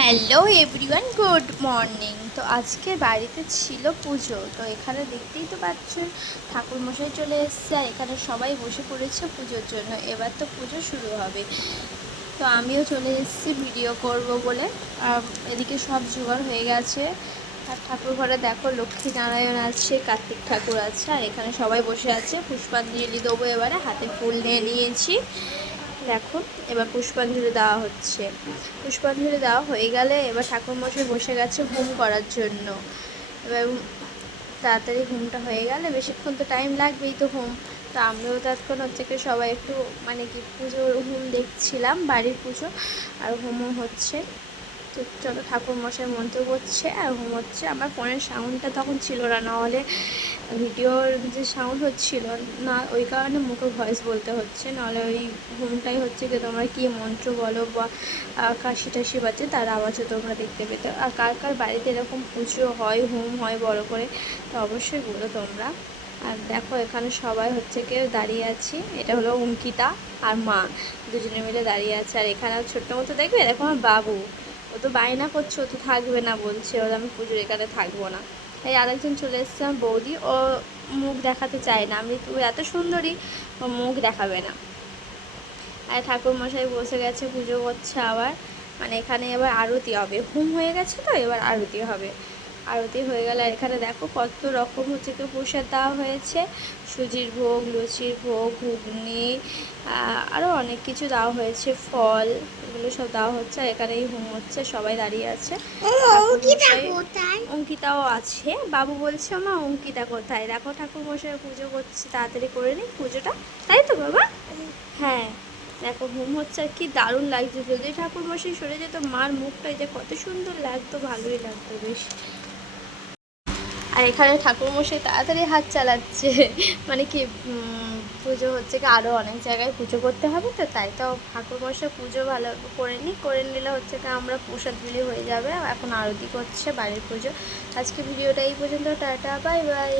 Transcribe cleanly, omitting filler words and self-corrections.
Hello everyone, good morning. তো আজকে বাড়িতে ছিল পুজো। তো এখানে দেখতেই তো পাচ্ছেন ঠাকুরমশাই চলে এসছে আর এখানে সবাই বসে পড়েছে পুজোর জন্য। এবার তো পুজো শুরু হবে। তো আমিও চলে এসেছি ভিডিও করব বলে। এদিকে সব জোগাড় হয়ে গেছে। আর ঠাকুর ঘরে দেখো লক্ষ্মী নারায়ণ আছে, কার্তিক ঠাকুর আছে, আর এখানে সবাই বসে আছে। পুষ্পাঞ্জলি দেবো, এবারে হাতে ফুল নিয়ে নিয়েছি। দেখো এবার পুষ্পাঞ্জলি দেওয়া হচ্ছে। পুষ্পাঞ্জলি দেওয়া হয়ে গেলে এবার ঠাকুরমশাই বসে গেছে হোম করার জন্য। এবার তাড়াতাড়ি হোমটা হয়ে গেলে, বেশিক্ষণ তো টাইম লাগবেই তো হোম। তো আমিও তৎক্ষণ হচ্ছে কি সবাই একটু মানে কি পুজোর হোম দেখছিলাম, বাড়ির পুজো আর হোমও হচ্ছে। তো চলো ঠাকুরমশাই মন্ত্র করছে আর হোম হচ্ছে। আমার ফোনের সাউন্ডটা তখন ছিল না, নাহলে ভিডিওর যে সাউন্ড হচ্ছিল না ওই কারণে মুখে ভয়েস বলতে হচ্ছে, নাহলে ওই হোমটাই হচ্ছে কি তোমরা কী মন্ত্র বলো বা কাশি টাশি বাজে তার আওয়াজও তোমরা দেখতে পেতে। আর কার কার বাড়িতে এরকম পুজো হয়, হোম হয় বড় করে, তো অবশ্যই বলো তোমরা। আর দেখো এখানে সবাই হচ্ছে কি দাঁড়িয়ে আছি। এটা হলো অঙ্কিতা আর মা, দুজনে মিলে দাঁড়িয়ে আছে। আর এখানেও ছোট্ট মতো দেখবে, দেখো আমার বাবু, ও তো বায়না করছে, ও তো থাকবে না, বলছে ওর আমি পুজোর এখানে থাকবো না। এই আরেকজন চলে এসছে আমার বৌদি, ও মুখ দেখাতে চায় না। আমি তুই এত সুন্দরী, ও মুখ দেখাবে না। আর ঠাকুরমশাই বসে গেছে, পুজো করছে আবার। মানে এখানে এবার আরতি হবে, হোম হয়ে গেছে তো এবার আরতি হবে। আরতি হয়ে গেলে এখানে দেখো কত রকম হচ্ছে কি প্রসাদ দেওয়া হয়েছে। সুজির ভোগ, লুচির ভোগ, ঘুগনি, আরও অনেক কিছু দেওয়া হয়েছে, ফল, এগুলো সব দেওয়া হচ্ছে। আর এখানেই হোম হচ্ছে, সবাই দাঁড়িয়ে আছে। অঙ্কিতাও আছে। বাবু বলছে মা অঙ্কিতা কোথায়, দেখো ঠাকুরমশাই পুজো করছে, তাড়াতাড়ি করে নিই পুজোটা, তাই তো বাবা? হ্যাঁ, দেখো হোম হচ্ছে। আর কি দারুণ লাগছে, যদি ঠাকুরমশাই সরে যেত মার মুখটা যে কত সুন্দর লাগতো, ভালোই লাগতো বেশ। আর এখানে ঠাকুরমশাই তাড়াতাড়ি হাত চালাচ্ছে মানে কি পুজো হচ্ছে কি আরও অনেক জায়গায় পুজো করতে হবে, তো তাই তো ঠাকুরমশাই পুজো ভালো করে নিলে হচ্ছে কি আমরা প্রসাদ বিলি হয়ে যাবে। এখন আরতি করছে বাড়ির পুজো। আজকে ভিডিওটা এই পর্যন্ত, টাটা, বাই বাই।